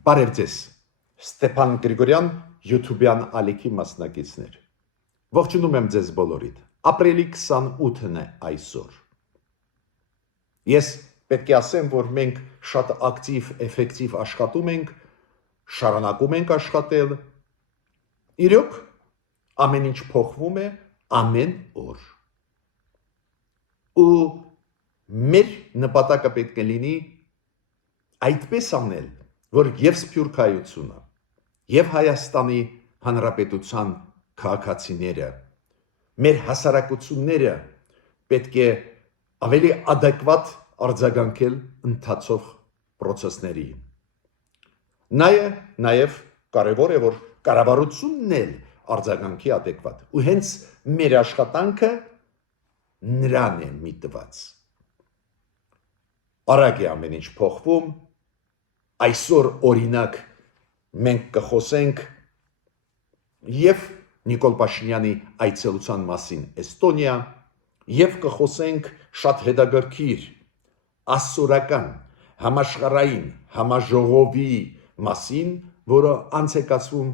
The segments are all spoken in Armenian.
Բարև ձեզ, Ստեփան Գրիգորյան, YouTube-յան ալիքի մասնակիցներ։ Ողջունում եմ ձեզ բոլորիդ։ Ապրիլի 28-ն է այսօր։ Ես պետք է ասեմ, որ մենք շատ ակտիվ, էֆեկտիվ աշխատում ենք, շարունակում ենք աշխատել։ Իրոք, ամեն ինչ փոխվում է ամեն օր։ Ու մեր նպատակը պետք է լինի այդպես անել, որ եւ Սփյուռքայությունը, եւ Հայաստանի Հանրապետության քաղաքացիները, մեր հասարակությունները պետք է ավելի adekvat արձագանքել ընթացող process-ների։ Նաեւ կարևոր է, որ կառավարությունն էլ արձագանքի adekvat։ Ու հենց մեր աշխատանքը նրան է միտված։ Արագ է ամեն ինչ փոխվում։ Այսօր օրինակ մենք կխոսենք եւ Նիկոլ Փաշինյանի այցելության մասին Էստոնիա եւ կխոսենք շատ հետաքրքիր ասորական համաշխարհային համաժողովի մասին, որը անց է կացվում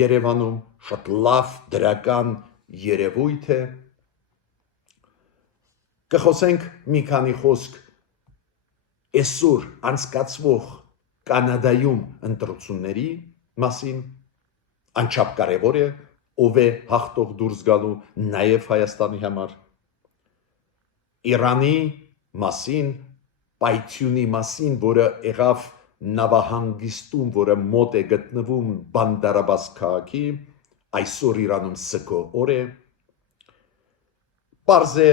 Երևանում, շատ լավ դրական երևույթ է։ Կխոսենք մի քանի խոսք այսօր անցկացվող Կանադայում ընտրությունների մասին, անչափ կարևոր է, ով է հաղթող դուրս գալու նաև Հայաստանի համար, Իրանի մասին, պայթյունի մասին, որը եղավ նավահանգիստում, որը մոտ է գտնվում Բանդար Աբբաս քաղաքի, այսօր Իրանում սգո օր է, պարզ է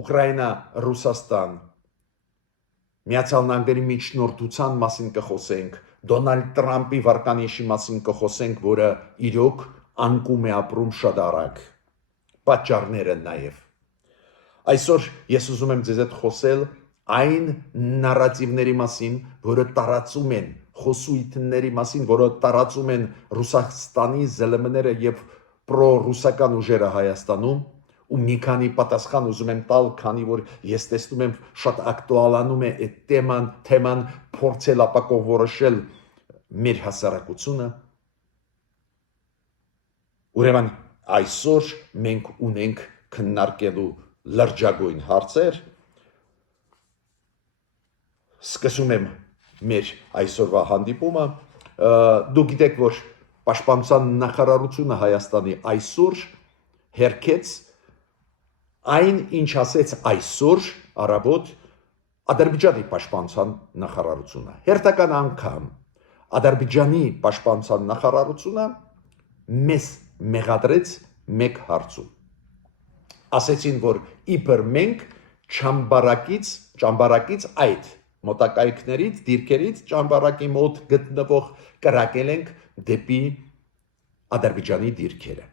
Ուկրաինա, Ռուսաստան, Միացյալ Նահանգների միջնորդության մասին կխոսենք, Դոնալդ Տրամպի վարկանիշի մասին կխոսենք, որը իրոք անկում է ապրում շատ արագ, պատճառները նաև։ Այսօր ես ուզում եմ ձեզ հետ խոսել այն նարատիվների մասին, որը տարածում են խոսույթների մասին, որը տարածում են Ռուսաստանի ԶԼՄ-ները եւ պրո-ռուսական ուժերը Հայաստանում, ու մի քանի պատասխան ուզում եմ տալ, քանի որ ես տեսնում եմ շատ ակտուալանում է այդ թեման փորձել ապակով որոշել մեր հասարակությունը։ Ուրեմն այսօր մենք ունենք քննարկելու լրջագույն հարցեր։ Սկսում եմ մեր այսօրվա հանդիպումը։ Դուք գիտեք, որ Պաշտպանության նախարարությունը Հայաստանի այսօր հերքեց այն, ինչ ասեց այսօր առավոտ Ադրբեջանի պաշտպանության նախարարությունը։ Հերթական անգամ Ադրբեջանի պաշտպանության նախարարությունը մեզ մեղադրեց մեկ հարցում։ Ասեցին, որ իբր մենք ճամբարակից այդ մոտակայքներից, դիրքերից ճամբարակի մոտ գտնվող կրակել ենք դեպի Ադրբեջանի դիրքերը։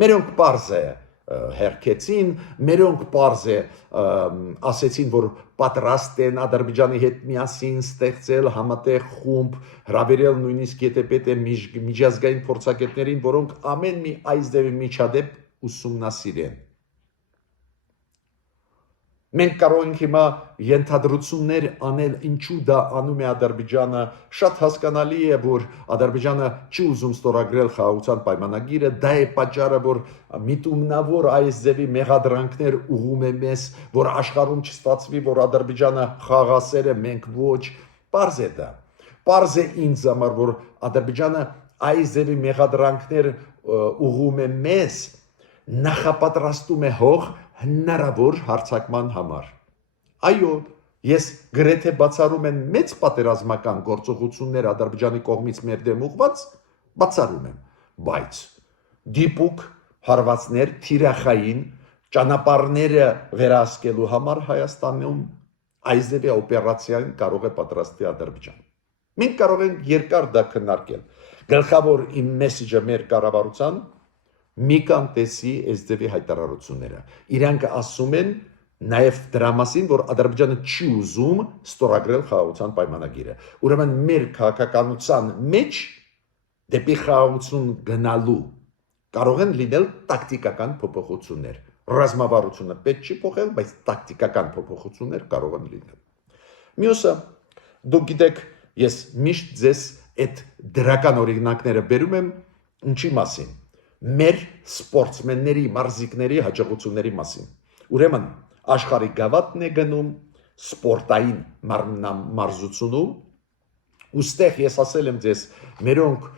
Մերոնք պարզ է հերքեցին, մերոնք պարզ է ասեցին, որ պատրաստ են Ադրբեջանի հետ միասին ստեղծել համատեղ խումբ, հրավիրել նույնիսկ եթե պետք է միջազգային փորձագետներին, որոնք ամեն մի այս դեպի միջադեպ ուսումնասիրեն։ Մենք կարող ենք հիմա ենթադրություններ անել, ինչու դա անում է Ադրբեջանը, շատ հասկանալի է, որ Ադրբեջանը չի ուզում ստորագրել խաղաղության պայմանագիրը, դա է պատճառը, որ միտումնավոր այս ձևի մեղադրանքներ ուղում է մեզ, որ աշխարհում չստացվի, որ Ադրբեջանը խաղաղասեր է, մենք ոչ, պարզ է դա։ Պարզ է ինձ համար, որ Ադրբեջանը այս ձևի մեղադրանքներ ուղում է մեզ, նախապատրաստում է հող հնարավոր հարձակման համար։ Այո, ես գրեթե բացառում եմ մեծ պատերազմական գործողություններ Ադրբեջանի կողմից մեր դեմ ուղված, բացառում եմ, բայց դիպուկ հարվածներ թիրախային ճանապարհները վերահսկելու համար Հայաստանում այս դեպի օպերացիան կարող է պատրաստի Ադրբեջան։ Մենք կարող ենք երկար դա քննարկել։ Գլխավոր իմ մեսեջը մեր կառավարության մի կան տեսի այս ձևի հայտարարությունները։ Իրանք ասում են նաև դրա մասին, որ Ադրբեջանը չի ուզում ստորագրել խաղաղության պայմանագիրը։ Ուրեմն մեր քաղաքականության մեջ դեպի խաղաղություն գնալու կարող են լինել տակտիկական փոփոխություններ։ Ռազմավարությունը պետք չի փոխել, բայց տակտիկական փոփոխություններ կարող են լինել։ Մյուսը, դուք գիտեք, ես միշտ ձեզ այդ դրական օրինակները բերում եմ ինչի մասին մեր սպորտսմենների մարզիկների հաջողությունների մասին ուրեմն աշխարհի գավաթն է գնում սպորտային մարզությունում ուստեղ ես ասել եմ ձեզ մերոնք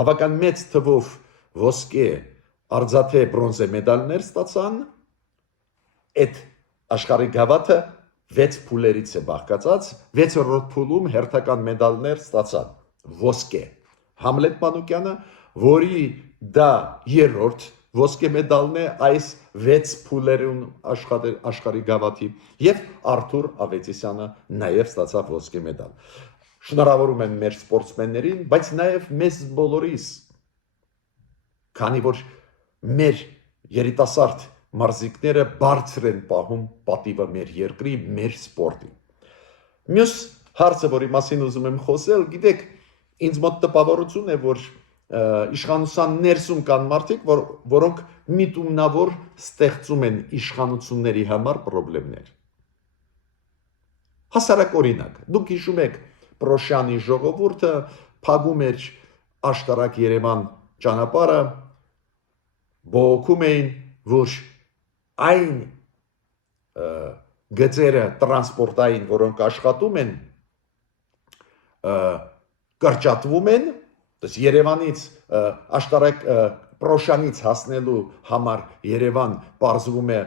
բավական մեծ թվով ոսկե արծաթե բրոնզե մեդալներ ստացան այդ աշխարհի գավաթը 6 փուլերից է բաղկացած 6-րդ փուլում հերթական մեդալներ ստացան ոսկե Համլետ Մանուկյանը որի դա երրորդ ոսկե մեդալն է այս 6 փուլերում աշխարհի գավաթի եւ Արթուր Ավետիսյանը նաեւ ստացավ ոսկե մեդալ շնորհավորում եմ մեր սպորտսմեններին բայց նաեւ մեզ բոլորիս քանի որ մեր երիտասարդ մարզիկները բարձր են պահում պատիվը մեր երկրի, մեր սպորտի։ Մյուս հարցը, որի մասին ուզում եմ խոսել, գիտեք, ինձ մոտ տպավորություն է, որ իշխանության ներսում կան մարդիկ, որոնք միտումնավոր ստեղծում են իշխանությունների համար խնդիրներ։ Հասարակ օրինակ, դուք հիշում եք Պրոշյանի ժողովուրդը փակում էր աշտարակ Երևան ճանապարհը, բողոքում էին, որ այն գծերը տրանսպորտային, որոնք աշխատում են, կրճատվում են, Երևանից աշտարակ Պրոշյանից հասնելու համար Երևան պարզվում է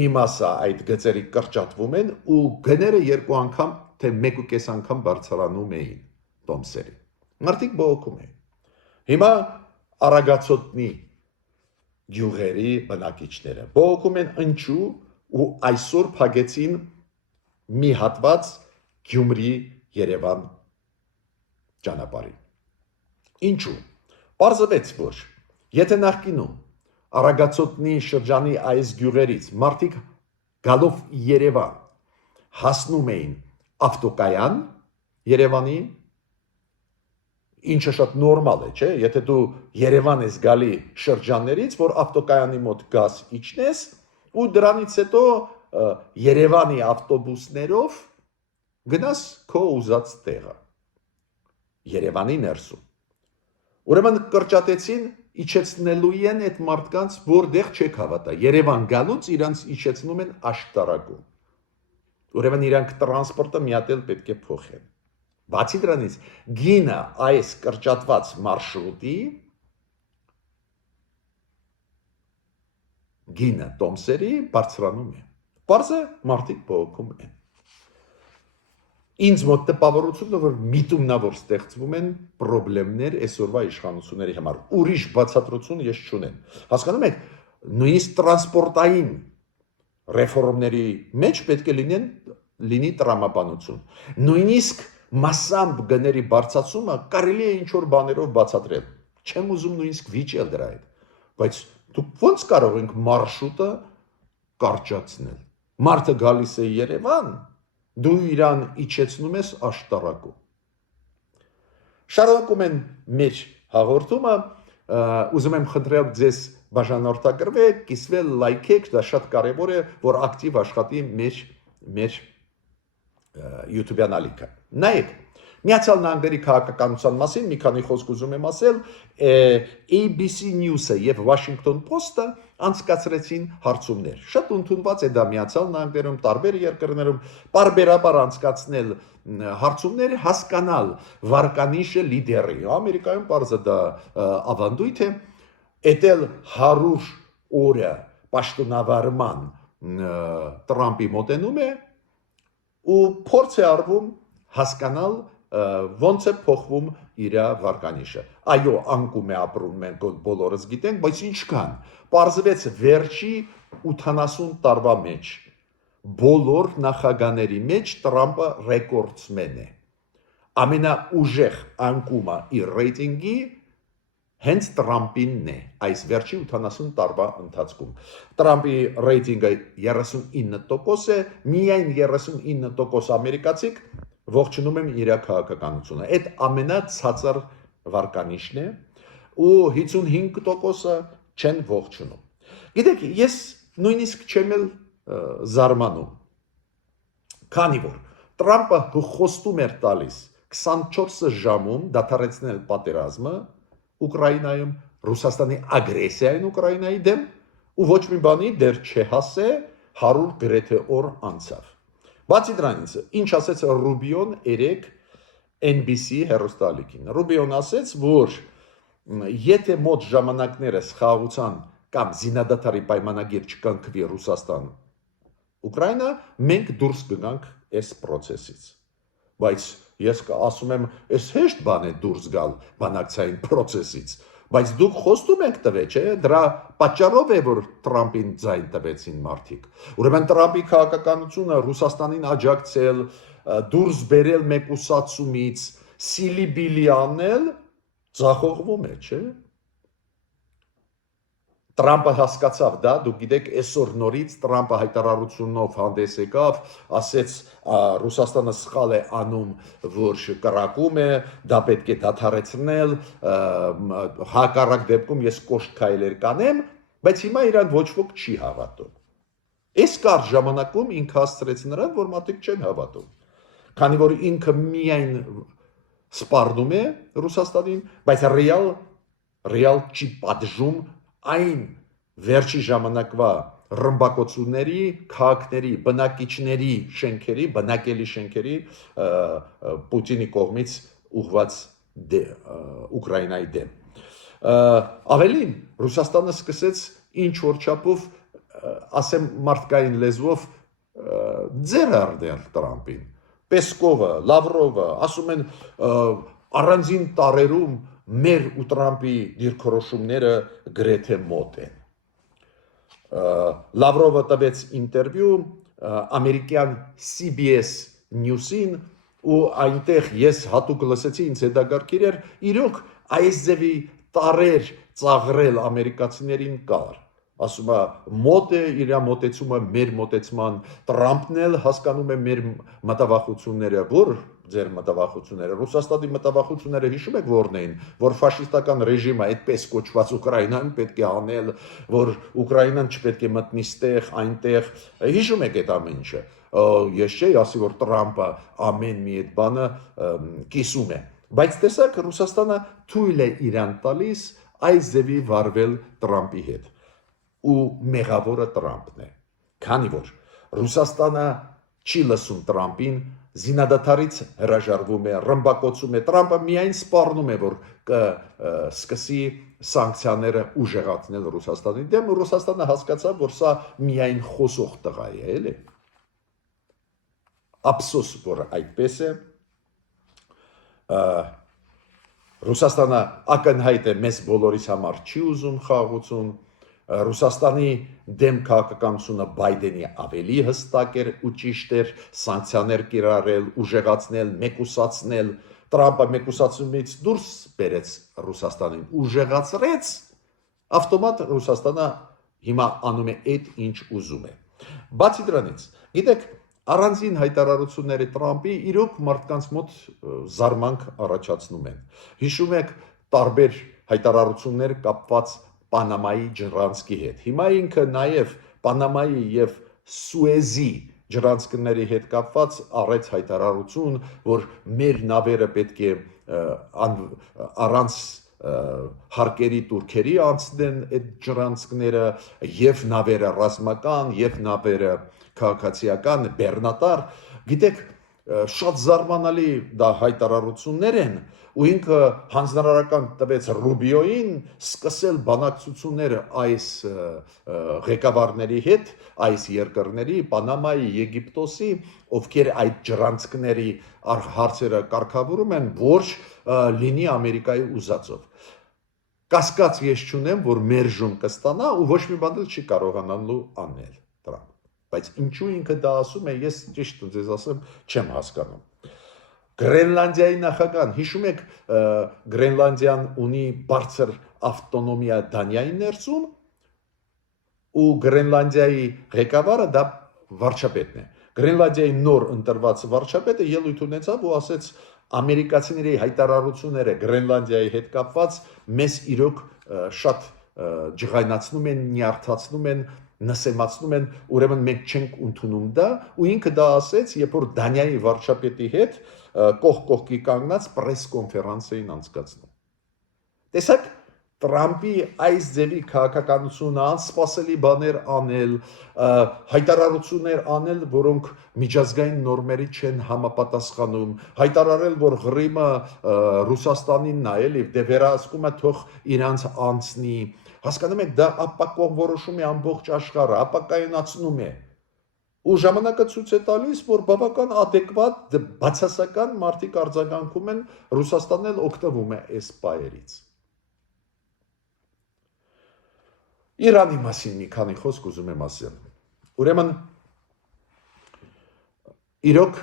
մի մասը այդ գծերի կրճատվում են ու գները երկու անգամ, թե մեկուկես անգամ բարձրանում էին տոմսերի։ Մարդիկ բողոքում էին։ Հիմա Արագածոտնի գյուղերի բնակիչները բողոքում են ինչու ու այսօր փակեցին մի հատված Գյումրի-Երևան ճանապարհի։ Ինչու։ Պարզվեց, որ եթե նախկինում Արագածոտնի շրջանի այս գյուղերից մարդիկ գալով Երևան հասնում էին ավտոկայան Երևանի Ինչը շատ նորմալ է, չէ՞, եթե դու Երևան ես գալի շրջաններից, որ ավտոկայանի մոտ գաս իջնես ու դրանից հետո Երևանի ավտոբուսներով գնաս քո ուզած տեղը Երևանի ներսում։ Ուրեմն կրճատեցին իջեցնելու են այդ մարդկանց, որտեղ չեք հավատա։ Երևան գալուց իրանց իջեցնում են աշտարակում։ Ուրեմն իրանք տրանսպորտը մի հատ էլ պետք է փոխեն։ Բացի դրանից, գինը այս կրճատված մարշրուտի գինը տոմսերի բարձրանում է։ Պարզը մարդիկ բողոքում են։ Ինձ մոտ տպավորությունն է, որ միտումնավոր ստեղծվում են խնդիրներ այսօրվա իշխանությունների համար։ Ուրիշ բացատրություն ես չունեմ։ Հասկանում եք, նույնիսկ տրանսպորտային ռեֆորմների մեջ պետք է լինի տրամաբանություն։ Նույնիսկ Մասամբ գների բարձրացումը կարելի է ինչ-որ բաներով բացատրել։ Չեմ ուզում նույնիսկ վիճել դրա հետ, բայց դուք ո՞նց կարող ենք մարշրուտը կարճացնել։ Մարդը գալիս է Երևան, դու իրան իջեցնում ես աշտարակում։ Շարունակում են մեր հաղորդումը, ուզում եմ խնդրել ձեզ բաժանորդագրվեք, կիսվել, լայքեք, դա շատ կարևոր է, որ ակտիվ աշխատի մեր YouTube-յան ալիքը։ Նայեք, Միացյալ Նահանգների քաղաքականության մասին մի քանի խոսք ուզում եմ ասել, ABC News-ը եւ Washington Post-ը անցկացրեցին հարցումներ։ Շատ ընդունված է դա Միացյալ Նահանգներում, տարբեր երկրներում, բարբերաբար անցկացնել հարցումներ, հասկանալ վարկանիշը լիդերի։ Ամերիկայում բարձր դա ավանդույթ է, էտել 100 օրը պաշտոնավարման Տրամպի մոտենում է ու փորձ է արվում հասկանալ ոնց է փոխվում իր վարկանիշը։ Այո, անկում է ապրում, մենք բոլորս գիտենք, բայց ինչքան։ Պարզվեց վերջի 80 տարվա մեջ բոլոր նախագաների մեջ Տրամպը ռեկորդսմեն է։ Ամենաուժեղ անկումը իր ռեյտինգի հենց Տրամպինն է այս վերջի 80 տարվա ընթացքում։ Տրամպի ռեյտինգը 39% է, միայն 39% ամերիկացիք ողջունում են իր քաղաքականությունը։ Այդ ամենացածր վարկանիշն է ու 55%-ը չեն ողջունում։ Գիտեք, ես նույնիսկ չեմ էլ զարմանում, քանի որ Տրամպը խոստում էր տալիս 24 ժամում դադարեցնել պատերազմը Ուկրաինայում, Ռուսաստանի ագրեսիային Ուկրաինայի դեմ ու ոչ մի բանի դեռ չհասե 100 գրեթե օր անցավ։ Բացի դրանից, ինչ ասեց Ռուբիոն երեք NBC հեռուստաալիքին։ Ռուբիոն ասեց, որ եթե մոտ ժամանակներս խաղաղության կամ զինադադարի պայմանագիր չկնքվի Ռուսաստան Ուկրաինա, մենք դուրս կգանք այս process-ից։ Բայց ես ասում եմ, այս հեշտ բան է դուրս գալ բանակցային process-ից, բայց դուք խոստում եք տվել, չէ՞, դրա պատճառով է, որ Տրամպին ձայն տվեցին մարդիկ։ Ուրեմն Տրամպի քաղաքականությունը Ռուսաստանին աջակցել, դուրս բերել մեկուսացումից, սիլիբիլի անել, ձախողվում է, չէ՞։ Տրամպը հասկացավ դա, դուք գիտեք, այսօր նորից Տրամպը հայտարարությունով հանդես եկավ, ասեց Ռուսաստանը սխալ է անում, որ կրակում է, դա պետք է դադարեցնել, հակառակ դեպքում ես կոշտ քայլեր կանեմ, բայց հիմա իրան ոչ ոք չի հավատում։ Այս կարճ ժամանակում ինքը հասցրեց նրան, որ մարդիկ չեն հավատում, քանի որ ինքը միայն սպառնում է Ռուսաստանին, բայց ռեալ չի պատժում այն վերջի ժամանակվա ռմբակոծությունների, քաղաքների, բնակիչների շենքերի, բնակելի շենքերի Պուտինի կողմից ուղղված Ուկրաինայի դեմ։ Ավելին, Ռուսաստանը սկսեց ինչ որ չափով, ասեմ մարդկային լեզվով, ձեռ առնել Տրամպին։ Պեսկովը, Լավրովը ասում են առանձին տարերում մեր ու Տրամպի դիրքորոշումները գրեթե մոտ են։ Լավրովը տվեց ինտերվյու ամերիկյան CBS News-ին ու այնտեղ ես հատուկ լսեցի, ինձ հետաքրքիր էր, իրոք այս ձևի տարեր ծաղրել ամերիկացիներին կար։ Ասում է, մոտ է իր մոտեցումը մեր մոտեցման, Տրամպն էլ հասկանում է մեր մտավախությունները, որ ձեր մտավախությունները, Ռուսաստանի մտավախությունները հիշում եք որն էին, որ ֆաշիստական ռեժիմը այդպես կոչված Ուկրաինան պետք է անել, որ Ուկրաինան չպետք է մտնի ստեղ, այնտեղ, հիշում եք այդ ամեն ինչը։ Ես չէի ասի, որ Տրամպը ամեն մի այդ բանը կիսում է, բայց տեսակ Ռուսաստանը թույլ է իրան տալիս այս ձևի վարվել Տրամպի հետ ու մեղավորը Տրամպն է, քանի որ Ռուսաստանը չի լսում Տրամպին, զինադադարից հրաժարվում է, ռմբակոծում է, Տրամպը միայն սպառնում է, որ սկսի սանկցիաները ուժեղացնել Ռուսաստանի դեմ, ու Ռուսաստանը հասկացավ, որ սա միայն խոսող տղա է, էլի։ Ափսոս, որ այդպես է, Ռուսաստանը ակնհայտ է, մեզ բոլորիս համար չի ուզում խաղաղություն, Ռուսաստանի դեմ քաղաքականությունը Բայդենի ավելի հստակ էր ու ճիշտ էր, սանկցիաներ կիրառել, ուժեղացնել, մեկուսացնել, Տրամպը մեկուսացումից դուրս բերեց Ռուսաստանին, ուժեղացրեց, ավտոմատ Ռուսաստանը հիմա անում է այդ ինչ ուզում է։ Բացի դրանից, գիտեք, առանձին հայտարարությունները Տրամպի իրոք մարդկանց մոտ զարմանք առաջացնում են։ Հիշում եք տարբեր հայտարարություններ կապված Պանամայի ջրանցքի հետ։ Հիմա ինքը նաև Պանամայի եւ Սուեզի ջրանցքների հետ կապված առեց հայտարարություն, որ մեր նավերը պետք է առանց հարկերի турքերի անցնեն այդ ջրանցքները եւ նավերը ռազմական եւ նավերը քաղաքացիական բեռնատար։ Գիտեք, շատ զարմանալի դա հայտարարություններ են ու ինքը հանձնարարական տվեց Ռուբիոին սկսել բանակցությունները այս ղեկավարների հետ, այս երկրների, Պանամայի, Եգիպտոսի, ովքեր այդ ջրանցքների հարցերը կարգավորում են, ոչ լինի Ամերիկայի ուզածով։ Կասկած ես չունեմ, որ մերժում կստանա ու ոչ մի բան չի կարողանալու անել Տրամպ։ Բայց ինչու ինքը դա ասում է, ես ճիշտ ձեզ ասեմ, չեմ հասկանում։ Գրենլանդիայի նախագահան, հիշում եք, Գրենլանդիան ունի բարձր ավտոնոմիա Դանիայի ներսում ու Գրենլանդիայի ղեկավարը դա վարչապետն է։ Գրենլանդիայի նոր ընտրված վարչապետը ելույթ ունեցավ ու ասեց ամերիկացիների հայտարարությունները Գրենլանդիայի հետ կապված մեզ իրոք շատ ջղայնացնում են, նյարդացնում են նսեմացնում են, ուրեմն մենք չենք ընդունում դա, ու ինքը դա ասեց, երբ որ Դանիայի վարչապետի հետ կողքի կանգնած պրես կոնֆերանս էին անցկացնում։ Տեսակ Տրամպի այս ձևի քաղաքականությունը անսպասելի բաներ անել, հայտարարություններ անել, որոնք միջազգային նորմերի չեն համապատասխանում, հայտարարել, որ Ղրիմը Ռուսաստանին նայել եւ դե վերահսկում է թող իրանց անցնի։ Հասկանում եք, դա ապակող որոշում է ամբողջ աշխարհը, ապակայունացնում է։ Ու ժամանակը ցույց է տալիս, որ բավական adekvat բացասական մարդիկ արձագանքում են, Ռուսաստանն էլ օգտվում է այս պայերից։ Իրանի մասին մի քանի խոսք ուզում եմ ասել։ Ուրեմն իրոք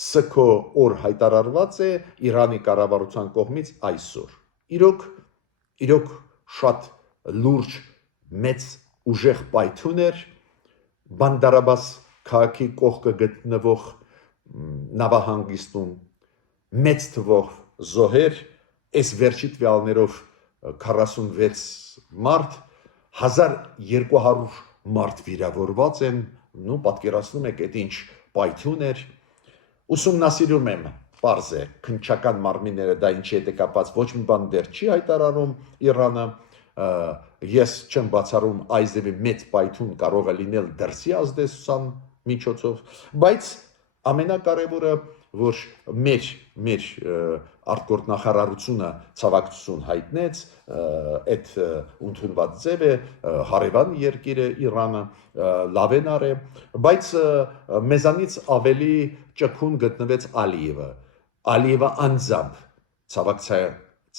սքո օր հայտարարված է Իրանի կառավարության կողմից այսօր։ Իրոք շատ լուրջ մեծ ուժեղ պայթուն էր Բանդարաբաս քաղաքի կողքը գտնվող նավահանգիստում մեծ թվով զոհեր, այս վերջի տվյալներով 46 մարդ 1200 մարդ վիրավորված են, պատկերացնում եք, այդ ինչ պայթուն էր, ուսումնասիրում եմ, պարզ է, քննչական մարմինները դա ինչի հետ է կապված, ոչ մի բան դեռ չի հայտարարում Իրանը, ես չեմ բացառում այս ձևի մեծ պայթուն կարող է լինել դրսի ազդեցության միջոցով, բայց ամենակարևորը, որ մեր արտգործնախարարությունը ցավակցություն հայտնեց, այդ ընդունված ձև է, հարևան երկիր է Իրանը, լավ են արել, բայց մեզանից ավելի ճկուն գտնվեց Ալիևը անձամբ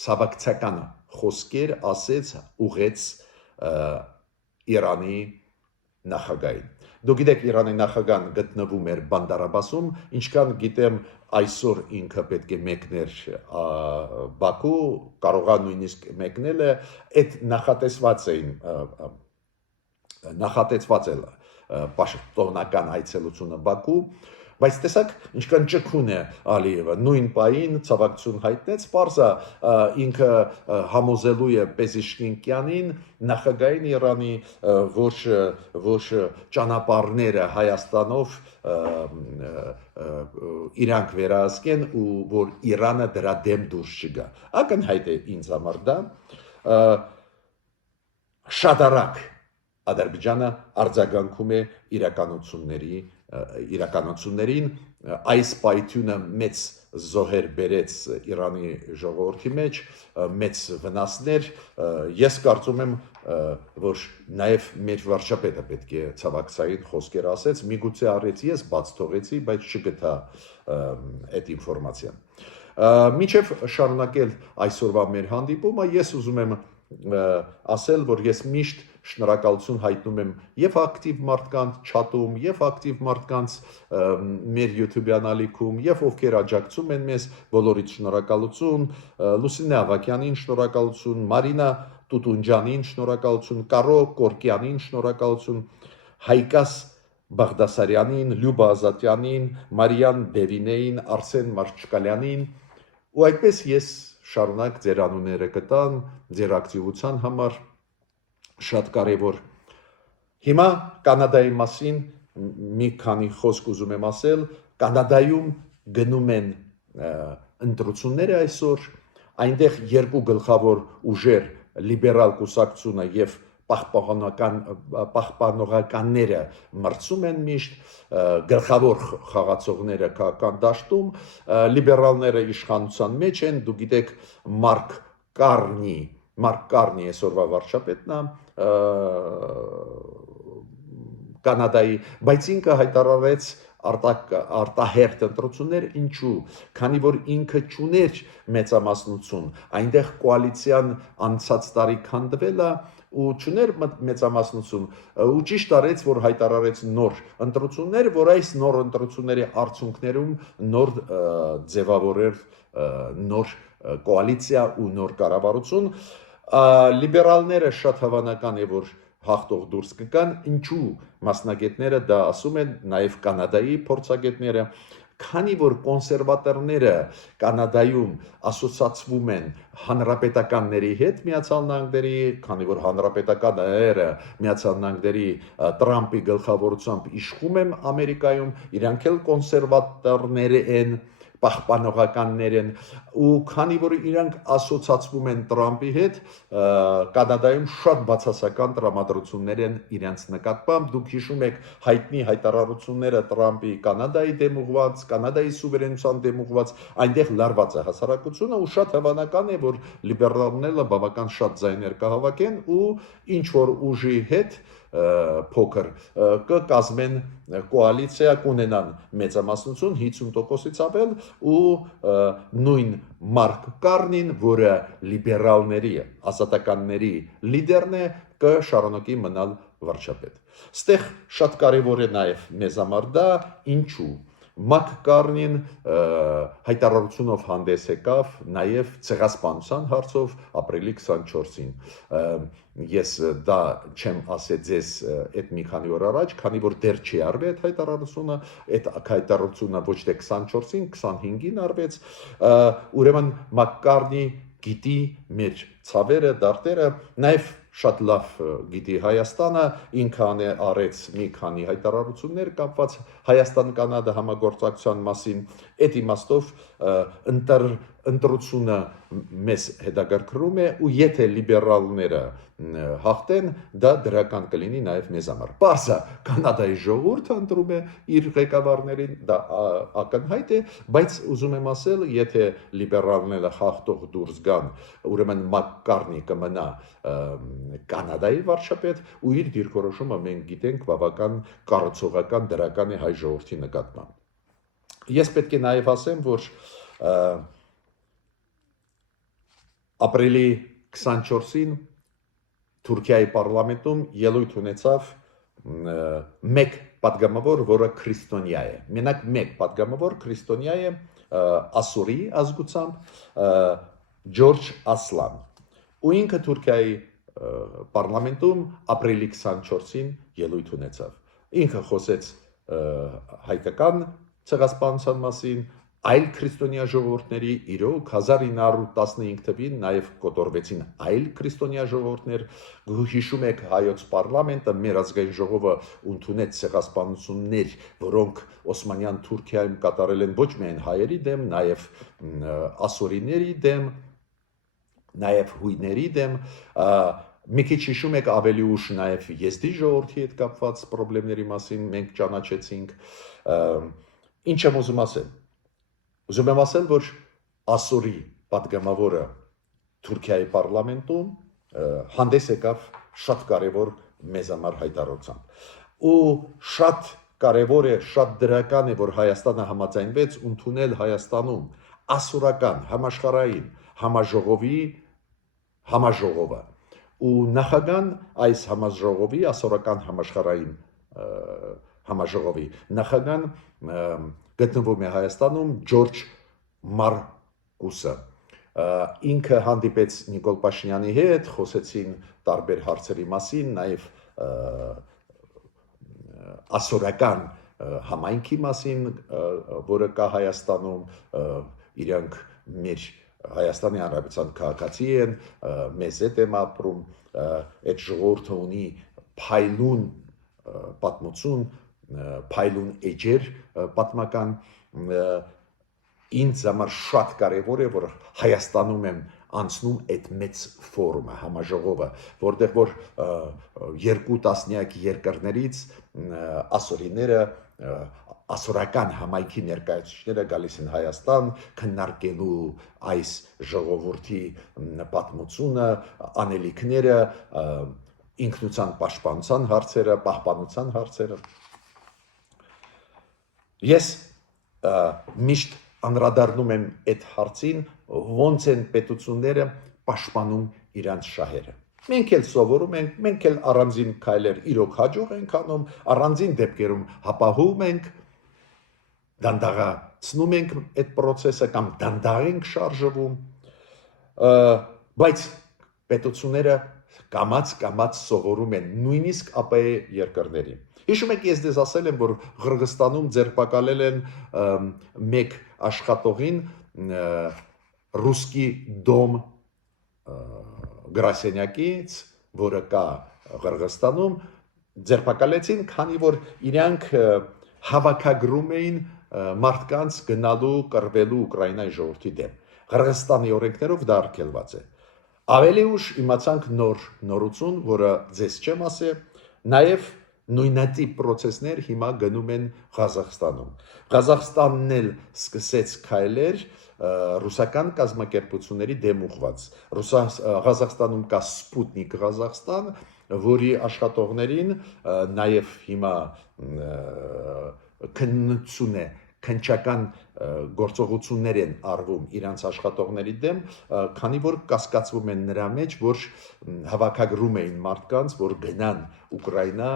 ցավակցական խոսքեր ասեց, ուղեց Իրանի նախագահին։ Դուք գիտեք, Իրանի նախագահան գտնվում էր Բանդարաբասում, ինչքան գիտեմ, այսօր ինքը պետք է մեկներ Բաքու, կարողա նույնիսկ մեկնել է, այդ նախատեսված է պաշտոնական այցելությունը Բաքու, բայց տեսակ, ինչքան ճկուն է Ալիևը, նույն պահին ցավակցություն հայտնեց, պարզա ինքը համոզելու է Պեզեշքինյանին, նախագահային Իրանի, որ ճանապարհները Հայաստանով իրանք վերահսկեն ու որ Իրանը դրա դեմ դուրս չգա։ Ակնհայտ է ինձ համար դա, շատ արագ Ադրբեջանը արձագանքում է իրականություններին, այս պայթյունը մեծ զոհեր բերեց Իրանի ժողովրդի մեջ, մեծ վնասներ, ես կարծում եմ, որ նաև մեր վարչապետը պետք է ցավակցային խոսքեր ասեց, միգուցե արեց ես բաց թողեցի, բայց չգտա այդ ինֆորմացիան։ Մինչև շարունակել այսօրվա մեր հանդիպումը, ես ուզում եմ ասել, որ ես միշտ շնորհակալություն հայտնում եմ եւ ակտիվ մարդկանց չաթում, եւ ակտիվ մարդկանց մեր YouTube-յան ալիքում, եւ ովքեր աջակցում են մեզ, բոլորիդ շնորհակալություն, Լուսինե Ավակյանին շնորհակալություն, Մարինա Տուտունջանին շնորհակալություն, Կարո Կորկյանին շնորհակալություն, Հայկաս Բաղդասարյանին, Լյուբա Ազատյանին, Մարիան Դևինեին, Արսեն Մարչկալյանին, ու այդպես ես շարունակ ձեր անունները կտան, ձեր ակտիվության համար շատ կարևոր։ Հիմա Կանադայի մասին մի քանի խոսք ուզում եմ ասել, Կանադայում գնում են ընտրությունները այսօր, այնտեղ երկու գլխավոր ուժեր, լիբերալ կուսակցությունը եւ պահպանողականները մրցում են միշտ, գլխավոր խաղացողները քաղաքական դաշտում, լիբերալները իշխանության մեջ են, դուք գիտեք Մարկ Կարնի այսօրվա վարչապետն է Կանադայի, բայց ինքը հայտարարեց արտահերթ ընտրություններ, ինչու, քանի որ ինքը չուներ մեծամասնություն, այնտեղ կոալիցիան անցած տարի քանդվել է ու չուներ մեծամասնություն, ու ճիշտ արեց, որ հայտարարեց նոր ընտրություններ, որ այս նոր ընտրությունների արդյունքներում նոր ձևավորեր նոր կոալիցիա ու նոր կառավարություն, լիբերալները շատ հավանական է, որ հաղթող դուրս կգան, ինչու մասնագետները դա ասում են, նաև Կանադայի փորձագետները, քանի որ կոնսերվատորները Կանադայում ասոցացվում են հանրապետականների հետ Միացյալ Նահանգների, քանի որ հանրապետականները Միացյալ Նահանգների Տրամպի գլխավորությամբ իշխում են Ամերիկայում, իրանք էլ կոնսերվատորներ են, պահպանողականներ են, ու քանի որ իրանք ասոցացվում են Տրամպի հետ, Կանադայում շատ բացասական տրամադրություններ են իրենց նկատմամբ։ Դուք հիշում եք հայտնի հայտարարությունները Տրամպի Կանադայի դեմ ուղված, Կանադայի սուվերենության դեմ ուղված, այնտեղ լարված է հասարակությունը, ու շատ հավանական է, որ լիբերալները բավական շատ ձայներ կհավաքեն ու ինչ որ ուժի հետ փոքր կկազմեն կոալիցիա, կունենան մեծամասնություն 50%-ից ավել ու նույն Մարկ Կարնին, որը լիբերալների, ազատականների լիդերն է, կշարունակի մնալ վարչապետ։ Ստեղ շատ կարևոր է նաև մեզ համար դա, ինչու Մակ Կարնին հայտարարությունով հանդես եկավ նաև ցեղասպանության հարցով ապրիլի 24-ին։ Ես դա չեմ ասել ձեզ այդ մի քանի օր առաջ, քանի որ դեռ չի արվի այդ հայտարարությունը, այդ հայտարարությունը ոչ թե 24-ին, 25-ին արվեց, ուրեմն Մակ Կարնի գիտի մեր ցավերը, դարտերը, նաև շատ լավ գիտի Հայաստանը, ինքը արեց մի քանի հայտարարություններ կապված Հայաստան-Կանադա համագործակցության մասին, այդ իմաստով ընտրությունը մեզ հետաքրքրում է, ու եթե լիբերալները հաղթեն, դա դրական կլինի նաև մեզ համար։ Պարզ է, Կանադայի ժողովուրդը ընտրում է իր ղեկավարներին, դա ակնհայտ է, բայց ուզում եմ ասել, եթե լիբերալները հաղթող դուրս գան, ուրեմն Մակ Կարնի կմնա Կանադայի վարչապետ, ու իր դիրքորոշումը մենք գիտենք բավական կառուցողական դրական է հայ ժողովրդի նկատմամբ։ Ես պետք է նաև ասեմ, որ ապրիլի 24-ին Թուրքիայի պարլամենտում ելույթ ունեցավ մեկ պատգամավոր, որը քրիստոնյա է։ Մենակ մեկ պատգամավոր քրիստոնյա է ասորի ազգությամբ Ջորջ Ասլան։ Ու ինքը Թուրքիայի պարլամենտում ապրիլի 24-ին ելույթ ունեցավ։ Ինքը խոսեց հայկական ցեղասպանության մասին, այլ քրիստոնյա ժողովուրդների, իրոք 1915 թվականին նաև կոտորվեցին այլ քրիստոնյա ժողովուրդներ։ Հիշում եք հայոց պարլամենտը, մեր ազգային ժողովը ընդունեց ցեղասպանություններ, որոնք Օսմանյան Թուրքիայում կատարել են ոչ միայն հայերի դեմ, նաև ասորիների դեմ, նաև հույների դեմ։ Մի քիչ հիշում եք ավելի ուշ նաև եզդի ժողովրդի հետ կապված խնդիրների մասին մենք ճանաչեցինք։ Ինչ եմ ուզում ասել։ Ուզում եմ ասել, որ ասորի պատգամավորը Թուրքիայի պարլամենտում հանդես եկավ շատ կարևոր մեզ համար հայտարարությամբ։ Ու շատ կարևոր է, շատ դրական է, որ Հայաստանը համաձայնվեց ընդունել Հայաստանում ասորական համաշխարհային համաժողովը։ Ու նախագահան այս համաժողովի, ասորական համաշխարհային համաժողովի նախագահան գտնվում է Հայաստանում Ջորջ Մարկուսը։ Ինքը հանդիպեց Նիկոլ Փաշինյանի հետ, խոսեցին տարբեր հարցերի մասին, նաև ասորական համայնքի մասին, որը կա Հայաստանում, իրանք մեր Հայաստանի Հանրապետության քաղաքացի են, մեզ հետ եմ ապրում, այդ ժողովուրդը ունի փայլուն պատմություն, փայլուն էջեր պատմական, ինձ համար շատ կարևոր է, որ Հայաստանում եմ անցնում այդ մեծ ֆորումը, համաժողովը, որտեղ որ երկու տասնյակ երկրներից ասորիները, ասորական համայնքի ներկայացուցիչները գալիս են Հայաստան քննարկելու այս ժողովրդի պատմությունը, անելիքները, ինքնության պաշտպանության հարցերը, պահպանության հարցերը։ Ես միշտ անդրադառնում եմ այդ հարցին, ոնց են պետությունները պաշտպանում իրանց շահերը։ Մենք էլ սովորում ենք, մենք էլ առանձին քայլեր իրոք հաջող ենք անում, առանձին դեպքերում հապահում ենք, դանդաղացնում ենք այդ process-ը կամ դանդաղ ենք շարժվում, բայց պետությունները կամաց սովորում են նույնիսկ ԱՊ երկրների։ Հիշում եք, ես դες ասել եմ, որ Ղրղստանում ձերբակալել են մեկ աշխատողին ռուսկի դոմ գրասենյակից, որը կա Ղրղստանում, ձերբակալեցին, քանի որ իրանք հավաքագրում էին մարդկանց գնալու կռվելու Ուկրաինայի ժողովրդի դեմ։ Ղրղստանի օրենքներով դա արգելված է։ Ավելի ուշ իմացանք նորություն, որը ձեզ չեմ ասել, նաև նույնատիպ process-ներ հիմա գնում են Ղազախստանում։ Ղազախստանն էլ սկսեց քայլեր ռուսական կազմակերպությունների դեմ ուղղված։ Ղազախստանում կա Սպուտնիկ Ղազախստան, որի աշխատողներին նաև հիմա քննություն է, քնչական գործողություններ են արվում իրանց աշխատողների դեմ, քանի որ կասկածվում են նրա մեջ, որ հավաքագրում էին մարդկանց, որ գնան Ուկրաինա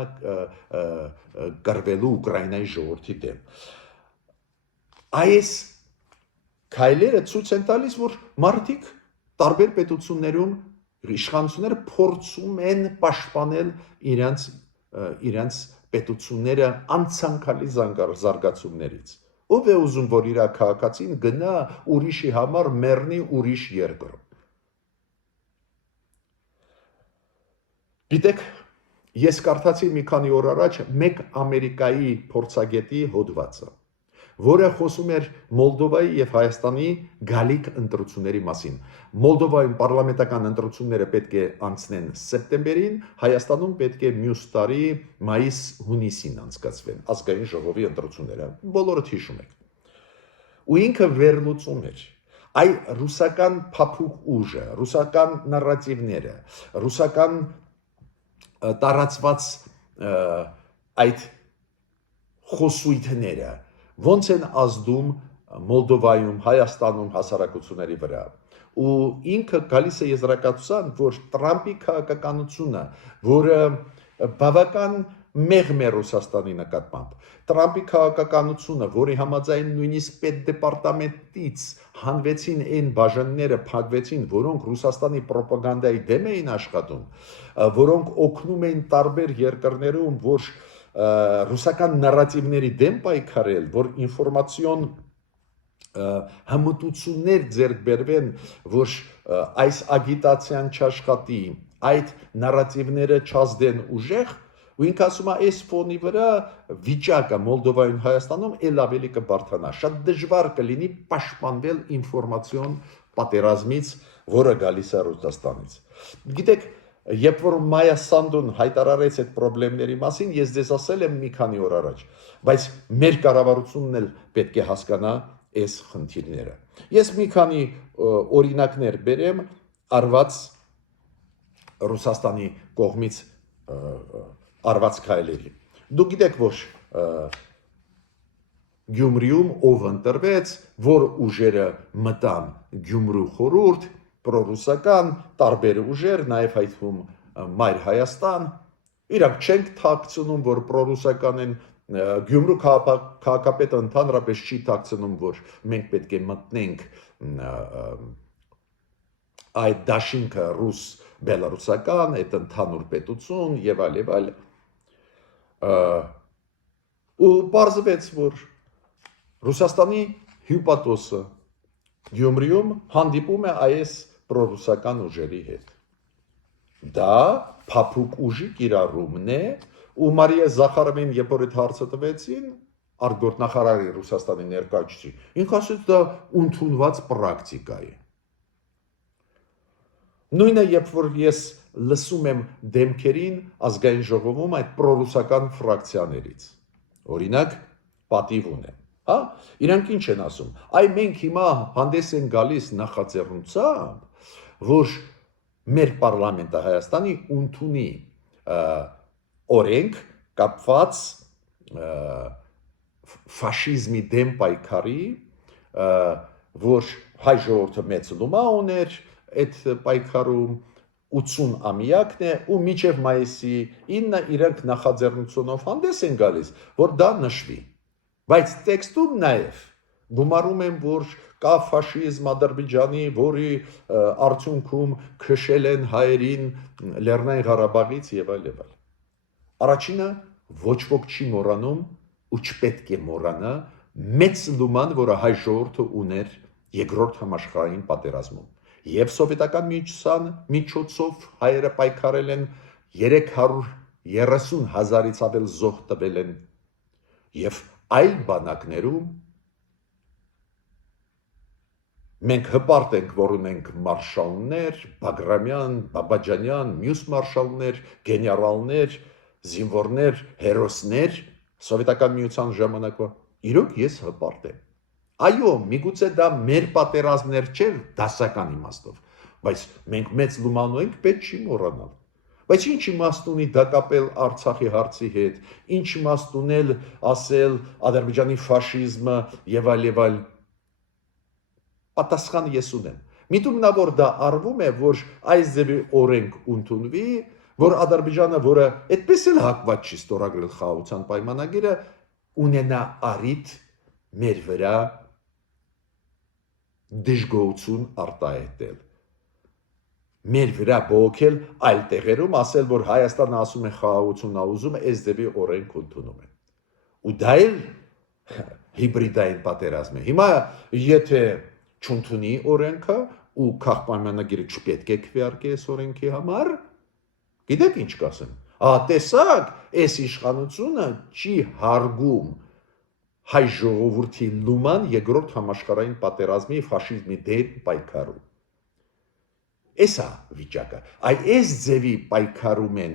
կռվելու Ուկրաինայի ժողովրդի դեմ։ Այս քայլերը ցույց են տալիս, որ մարդիկ տարբեր պետություններում իշխանությունները փորձում են պաշտպանել իրենց պետությունները անցանկալի զարգացումներից։ Ով է ուզում, որ իր քաղաքացին գնա ուրիշի համար մեռնի ուրիշ երկրում։ Գիտեք, ես կարդացի մի քանի օր առաջ մեկ Ամերիկայի փորձագետի հոդվածը, որը խոսում էր Մոլդովայի եւ Հայաստանի գալիք ընտրությունների մասին։ Մոլդովայում պարլամենտական ընտրությունները պետք է անցնեն սեպտեմբերին, Հայաստանում պետք է մյուս տարի մայիս-հունիսին անցկացվեն ազգային ժողովի ընտրությունները։ Բոլորդ հիշում եք։ Ու ինքը վերլուծում էր այ ռուսական փափուկ ուժը, ռուսական նարատիվները, ռուսական տարածված այդ խոսույթները ոնց են ազդում Մոլդովայում, Հայաստանում հասարակությունների վրա։ Ու ինքը գալիս է եզրակացության, որ Տրամպի քաղաքականությունը, որը բավական մեղմ է Ռուսաստանի նկատմամբ, Տրամպի քաղաքականությունը, որի համաձայն նույնիսկ պետդեպարտամենտից հանվեցին այն բաժանները, փակվեցին, որոնք Ռուսաստանի ռոպագանդայի դեմ էին աշխատում, որոնք օգնում էին տարբեր երկրներում, որ ռուսական նարատիվների դեմ պայքարել, որ ինֆորմացիոն համտություններ ձեռք բերվեն, որ այս ագիտացիան չաշխատի, այդ նարատիվները չազդեն ուժեղ, ու ինքը ասում է, այս ֆոնի վրա վիճակը Մոլդովայում, Հայաստանում էլ ավելի կբարդանա, շատ դժվար կլինի պաշտպանվել ինֆորմացիոն պատերազմից, որը գալիս է Ռուսաստանից։ Գիտեք, երբ որ Մայա Սանդուն հայտարարեց այդ խնդիրների մասին, ես ձեզ ասել եմ մի քանի օր առաջ, բայց մեր կառավարությունն էլ պետք է հասկանա այս խնդիրները։ Ես մի քանի օրինակներ բերեմ արված Ռուսաստանի կողմից արված քայլերի։ Դուք գիտեք, որ Գյումրիում ով ընտրվեց, որ ուժերը մտան Գյումրու խորհուրդ, պրոռուսական, տարբեր ուժեր, նաև հայտվում Մայր Հայաստան, իրանք չենք թաքցնում, որ պրոռուսական են, Գյումրու քաղաքապետը ընդհանրապես չի թաքցնում, որ մենք պետք է մտնենք այդ դաշինքը ռուս-բելարուսական, այդ ընդհանուր պետություն եւ այլ։ Ու բարձվեց, որ Ռուսաստանի հյուպատոսը Գյումրիում հանդիպում է այս պրոռուսական ուժերի հետ։ Դա փափուկ ուժի կիրառումն է, ու Մարիա Զախարովին, երբ որ այդ հարցը տվեցին, արտգործնախարարի Ռուսաստանի ներկայացուցիչ, ինքը ասաց դա ընդունված պրակտիկա է։ Նույնը, երբ որ ես լսում եմ դեմքերին ազգային ժողովում այդ պրոռուսական ֆրակցիաներից, օրինակ, պատիվ ունեմ, հա, իրանք ինչ են ասում, այ մենք հիմա հանդես են գալիս նախաձեռնությամբ, որ մեր պարլամենտը Հայաստանի ընդունի օրենք կապված ֆաշիզմի դեմ պայքարի, որ հայ ժողովուրդը մեծ լումա ուներ այդ պայքարում 80 ամյակն է ու մինչև մայիսի 9-ը իրանք նախաձեռնությունով հանդես են գալիս, որ դա նշվի։ Բայց տեքստում նաև գումարում են, որ կա ֆաշիզմ Ադրբեջանի, որի արդյունքում քշել են հայերին Լեռնային Ղարաբաղից եւ այլ։ Առաջինը ոչ ոք չի մոռանում ու չպետք է մոռանա մեծ լուման, որը հայ ժողովուրդը ուներ երկրորդ համաշխարհային պատերազմում։ Եվ սովետական միջոցով հայերը պայքարել են 330,000-ից ավել զոհ տվել են եւ այլ բանակներում մենք հպարտ ենք, որ ունենք մարշալներ, Բագրամյան, Բաբաջանյան, մյուս մարշալներ, գեներալներ, զինվորներ, հերոսներ սովետական միության ժամանակվա։ Իրոք ես հպարտ եմ։ Այո, միգուցե դա մեր պատերազմներ չէր դասական իմաստով, բայց մենք մեծ լուման ունենք, պետք չի մոռանալ։ Բայց ինչ իմաստ ունի դա կապել Արցախի հարցի հետ, ինչ իմաստ ունել ասել Ադրբեջանի ֆաշիզմը եւ այլ։ Պատասխան ես ունեմ։ Միտում նա որ դա արվում է, որ այս ձևի օրենք ընդունվի, որ Ադրբեջանը, որը այդպես էլ հակված չի ստորագրել խաղաղության պայմանագիրը, ունենա առիթ մեր վրա դժգոհություն արտահայտել։ Մեր վրա բողոքել այլ տեղերում, ասել, որ Հայաստանը ասում է խաղաղություն ուզում, այս ձևի օրենք ընդունում են։ Ու դա էլ հիբրիդային պատերազմ է։ Հիմա եթե չընդունի օրենքը ու քաղաքապայմանագիրը չպետք է քվեարկի այս օրենքի համար, գիտեք ինչ կասեմ։ Տեսակ, այս իշխանությունը չի հարգում հայ ժողովրդի լուման երկրորդ համաշխարհային պատերազմի ֆաշիզմի դեմ պայքարում։ Էսա վիճակը։ Այս ձևի պայքարում են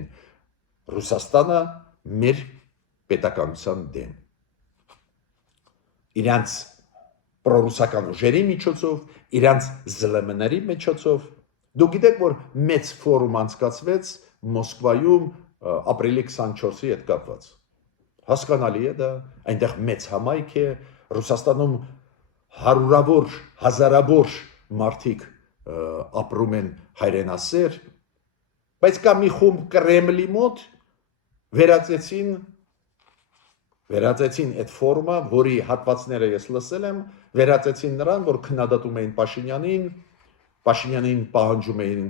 Ռուսաստանը մեր պետականության դեմ։ Իրանց պրոռուսական ուժերի միջոցով, իրանց ԶԼՄ-ների միջոցով։ Դուք գիտեք, որ մեծ ֆորում անցկացվեց Մոսկվայում ապրիլի 24-ի հետ կապված։ Հասկանալի է դա, այնտեղ մեծ համայնք է, Ռուսաստանում հարյուրավոր, հազարավոր մարդիկ ապրում են հայրենասեր, բայց կա մի խումբ Կրեմլի մոտ վերածեցին այդ ֆորումը, որի հատվածները ես լսել եմ, վերածեցին նրան, որ քննադատում էին Փաշինյանին պահանջում էին,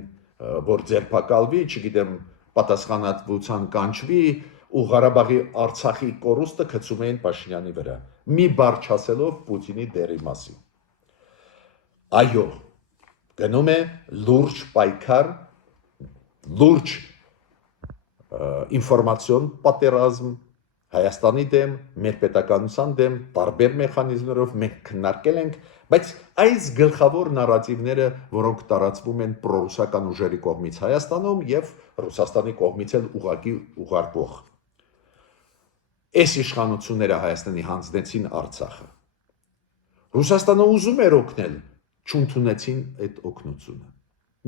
որ ձերբակալվի, չգիտեմ, պատասխանատվության կանչվի, ու Ղարաբաղի Արցախի կորուստը գցում էին Փաշինյանի վրա, մի բառ չասելով Պուտինի դերի մասին։ Այո, գնում է լուրջ պայքար, լուրջ ինֆորմացիոն պատերազմ Հայաստանի դեմ, մեր պետականության դեմ, տարբեր մեխանիզմներով մենք քննարկել ենք, բայց այս գլխավոր նարատիվները, որոնք տարածվում են պրոռուսական ուժերի կողմից Հայաստանում եւ Ռուսաստանի կողմից էլ ուղղակի ուղարկվող։ Այս իշխանությունները Հայաստանի հանձնեցին Արցախը։ Ռուսաստանը ուզում էր օգնել, չընդունեցին այդ օգնությունը։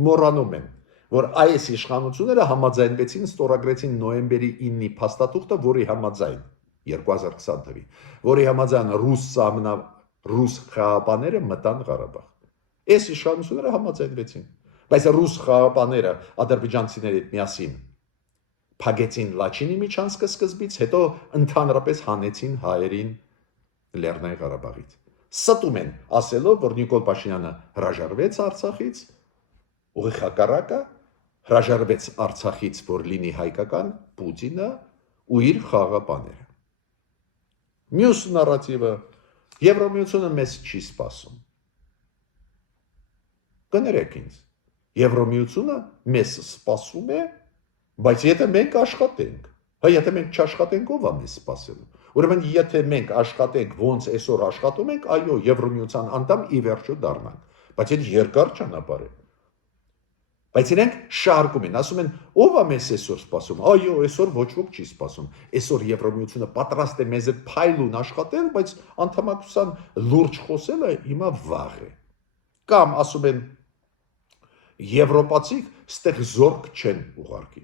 Մոռանում են, որ այս իշխանությունները համաձայնվեցին, ստորագրեցին նոյեմբերի 9-ի փաստաթուղթը, որի համաձայն 2020 թվականին, որի համաձայն ռուս խաղապաները մտան Ղարաբաղ։ Այս իշխանությունները համաձայնվեցին, բայց ռուս խաղապաները ադրբեջանցիների հետ միասին փակեցին Լաչինի միջանցքը, հետո ընդհանրապես հանեցին հայերին Լեռնային Ղարաբաղից։ Ստում են ասելով, որ Նիկոլ Փաշինյանը հրաժարվեց Արցախից, ուղիղ հակառակը, հրաժարվեց Արցախից, որ լինի հայկական, Պուտինը ու իր խաղապաները։ Մյուս նարատիվը, Եվրամիությունը մեզ չի սպասում։ Կներեք ինձ, Եվրամիությունը մեզ սպասում է, բայց եթե մենք աշխատենք, եթե մենք չաշխատենք, ով է մեզ սպասելու։ Ուրեմն եթե մենք աշխատենք, ոնց այսօր աշխատում ենք, այո, Եվրամիության անդամ ի վերջո դառնանք, բայց այդ երկար ճանապարհ է։ Բայց իրենք շարքում են, ասում են, ով է մեզ այսօր սպասում։ Այո, այսօր ոչ ոք չի սպասում։ Այսօր Եվրամիությունը պատրաստ է մեզ հետ փայլուն աշխատել, բայց անդամակցության լուրջ խոսելը հիմա վաղ է։ Կամ ասում են եվրոպացիք ստեղ զորք չեն ուղարկի։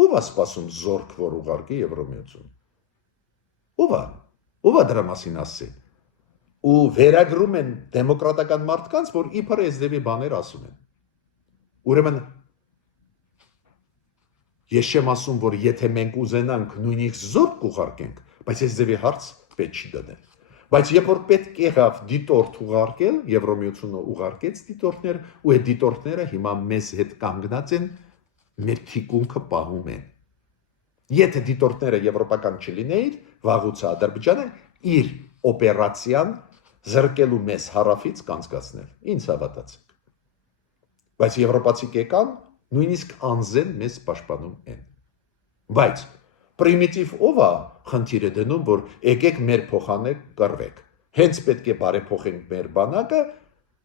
Ով է սպասում զորք, որ ուղարկի Եվրամիություն։ Ով է դրա մասին ասի։ Ու վերագրում են դեմոկրատական մարդկանց, որ իբր այս դեպի բաներ ասում են։ Ուրեմն ես չեմ ասում, որ եթե մենք ուզենանք նույնիսկ զորք ուղարկենք, բայց այս ձևի հարց պետք չի դնել։ Բայց երբ որ պետք եղավ դիտորդ ուղարկել, Եվրամիությունը ուղարկեց դիտորդներ, ու այդ դիտորդները հիմա մեզ հետ կանգնած են, մեր թիկունքը պահում են։ Եթե դիտորդները եվրոպական չլինեին, վաղուց Ադրբեջանը իր օպերացիան զրկելու մեզ հարավից կանցկացնել։ Ինչ հավատացեք։ Բայց եվրոպացիք եկան, նույնիսկ անձեն մեզ պաշտպանում են։ Բայց պրիմիտիվ ով է խնդիրը դնում, որ եկեք մեր փոխանեք կռվեք։ Հենց պետք է բարեփոխենք մեր բանակը,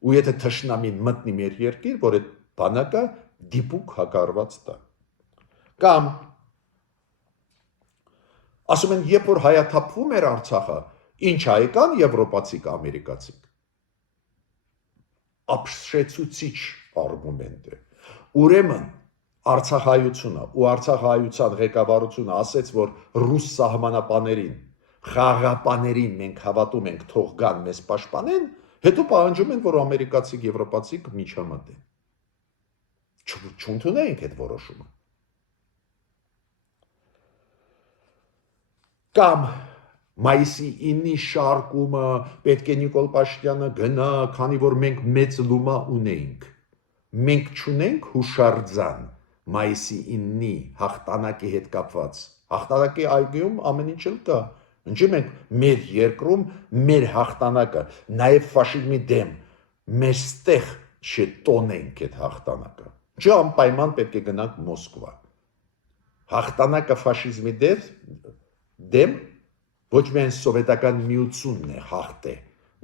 ու եթե թշնամին մտնի մեր երկիր, որ այդ բանակը դիպուկ հակարված տա։ Կամ ասում են, երբ որ հայաթափվում էր Արցախը, ինչ հայկան եվրոպացիք, ամերիկացիք։ Ապշեցուցիչ արգումենտ է։ Ուրեմն Արցախայությունը ու Արցախայության ղեկավարությունը ասեց, որ ռուս սահմանապաներին, խաղապաներին մենք հավատում ենք, թող գան մեզ պաշտպանեն, հետո պահանջում են, որ ամերիկացիք, եվրոպացիք միջամտեն։ Չընդունենք այդ որոշումը։ Կամ մայիսի 9-ի շարքումը պետք է Նիկոլ Փաշինյանը գնա, քանի որ մենք մեծ լումա ունեինք։ Մենք չունենք հուշարձան մայիսի 9-ի հաղթանակի հետ կապված։ Հաղթանակի այգում ամեն ինչ էլ կա։ Ինչի մենք մեր երկրում մեր հաղթանակը, նաև ֆաշիզմի դեմ, մեր ստեղ չտոնենք այդ հաղթանակը։ Չէ, անպայման պետք է գնանք Մոսկվա։ Հաղթանակը ֆաշիզմի դեմ ոչ միայն սովետական միությունն է հաղթե,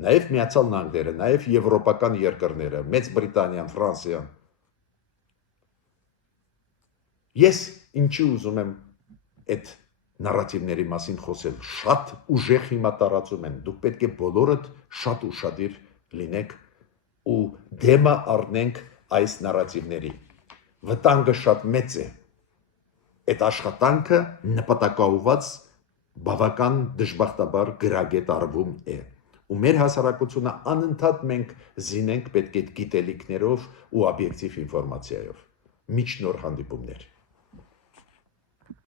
նաև Միացյալ Նահանգները, նաև եվրոպական երկրները, Մեծ Բրիտանիան, Ֆրանսիան։ Ես ինչի ուզում եմ այդ նարատիվների մասին խոսել, շատ ուժեղ հիմա տարածում են, դուք պետք է բոլորդ շատ ուշադիր լինեք ու դեմը առնենք այս նարատիվների։ Վտանգը շատ մեծ է։ Այդ աշխատանքը նպատակաուված բավական դժբախտաբար գրագետ արվում է։ Ու մեր հասարակությունը անընդհատ մենք զինենք պետք է գիտելիքներով ու օբյեկտիվ ինֆորմացիայով։ Մինչ նոր հանդիպումներ։